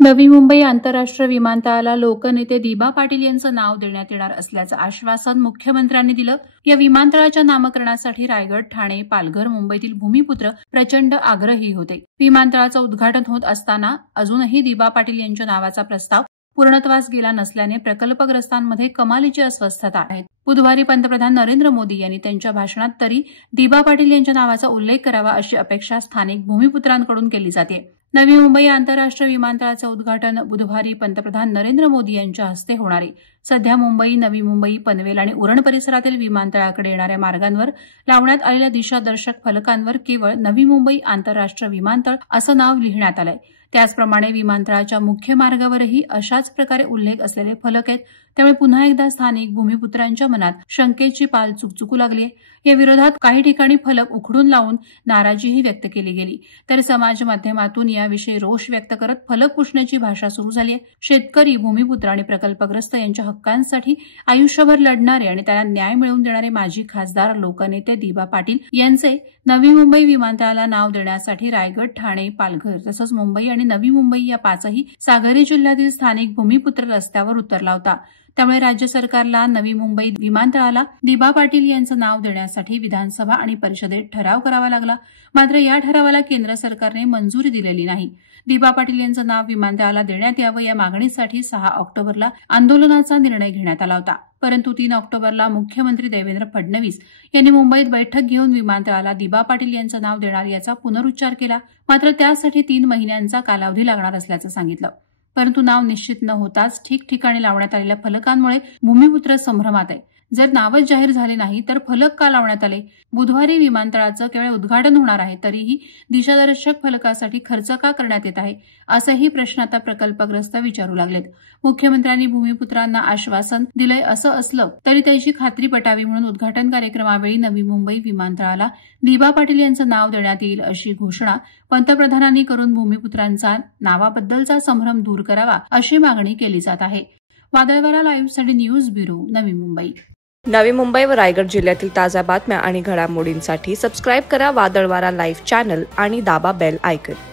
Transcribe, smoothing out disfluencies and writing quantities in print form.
नवी मुंबई आंतरराष्ट्रीय विमानतळाला लोकनेते दिबा पाटील यांचं नाव देण्यात येणार असल्याचं आश्वासन मुख्यमंत्र्यांनी दिलं। या विमानतळाच्या नामकरणासाठी रायगड, ठाणे, पालघर, मुंबईतील भूमिपुत्र प्रचंड आग्रही होते। विमानतळाचं उद्घाटन होत असताना अजूनही दिबा पाटील यांच्या नावाचा प्रस्ताव पूर्णत्वास गेला नसल्याने प्रकल्पग्रस्तांमध्ये कमालीची अस्वस्थता आहे। बुधवारी पंतप्रधान नरेंद्र मोदी यांनी त्यांच्या भाषणात तरी दिबा पाटील यांच्या नावाचा उल्लेख करावा अशी अपेक्षा स्थानिक भूमिपुत्रांकडून केली जाते। नवी मुंबई आंतरराष्ट्रीय विमानतळाचं उद्घाटन बुधवारी पंतप्रधान नरेंद्र मोदी यांच्या हस्ते होणार आहे। सध्या मुंबई, नवी मुंबई, पनवेल आणि उरण परिसरातील विमानतळाकडे येणाऱ्या मार्गांवर लावण्यात आलेल्या दिशादर्शक फलकांवर केवळ नवी मुंबई आंतरराष्ट्रीय विमानतळ असं नाव लिहिण्यात आलंय। त्याचप्रमाणे विमानतळाच्या मुख्य मार्गावरही अशाच प्रकारे उल्लेख असलेले फलक आहेत। त्यामुळे पुन्हा एकदा स्थानिक भूमिपुत्रांच्या मनात शंकेची पाल चुकचुकू लागली आहे। या विरोधात काही ठिकाणी फलक उखडून लावून नाराजीही व्यक्त केली गेली, तर समाज माध्यमातून याविषयी रोष व्यक्त करत फलक पुसण्याची भाषा सुरू झाली आहे। शेतकरी, भूमिपुत्र आणि प्रकल्पग्रस्त यांच्या हक्कांसाठी आयुष्यभर लढणारे आणि त्याला न्याय मिळवून देणारे माजी खासदार लोकनेते दिबा पाटील यांचे नवी मुंबई विमानतळाला नाव देण्यासाठी रायगड, ठाणे, पालघर तसंच मुंबई आणि नवी मुंबई या पाचही सागरी जिल्ह्यातील स्थानिक भूमिपुत्र रस्त्यावर उतरला होता। त्यामुळे राज्य सरकारला नवी मुंबई विमानतळाला दिबा पाटील यांचं नाव देण्यासाठी विधानसभा आणि परिषदेत ठराव करावा लागला। मात्र या ठरावाला केंद्र सरकारने मंजुरी दिलेली नाही। दिबा पाटील यांचं नाव विमानतळाला देण्यात यावं या मागणीसाठी 6 ऑक्टोबरला आंदोलनाचा निर्णय घेण्यात आला होता। परंतु 3 ऑक्टोबरला मुख्यमंत्री देवेंद्र फडणवीस यांनी मुंबईत बैठक घेऊन विमानतळाला दिबा पाटील यांचं नाव देणार याचा पुनरुच्चार केला। मात्र त्यासाठी 3 महिन्यांचा कालावधी लागणार असल्याचं सांगितलं। परंतु नाव निश्चित न होताच ठिकठिकाणी लावण्यात आलेल्या फलकांमुळे भूमिपुत्र संभ्रमात आहे। जर नावच जाहीर झाले नाही तर फलक का लावण्यात आले? बुधवारी विमानतळाचं केवळ उद्घाटन होणार आहे, तरीही दिशादर्शक फलकासाठी खर्च का करण्यात येत आहे, असेही प्रश्न आता प्रकल्पग्रस्त विचारू लागलेत। मुख्यमंत्र्यांनी भूमिपुत्रांना आश्वासन दिलंय असं असलं तरी त्याची खात्री पटावी म्हणून उद्घाटन कार्यक्रमावेळी नवी मुंबई विमानतळाला दिबा पाटील यांचं नाव देण्यात येईल अशी घोषणा पंतप्रधानांनी करून भूमिपुत्रांचा नावाबद्दलचा संभ्रम दूर करावा अशी मागणी केली जात आहे। वादळवारा लाईव्हसाठी न्यूज ब्युरो, नवी मुंबई। नवी मुंबई व रायगड जिल्ह्यातील ताज्या बातम्या आणि घडामोडींसाठी सबस्क्राईब करा वादळवारा लाईव्ह चॅनल आणि दाबा बेल आयकॉन।